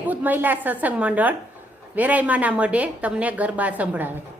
રાજપૂત મહિલા સત્સંગ મંડળ વેરાઈમાના મઢે તમને ગરબા સંભળાવે.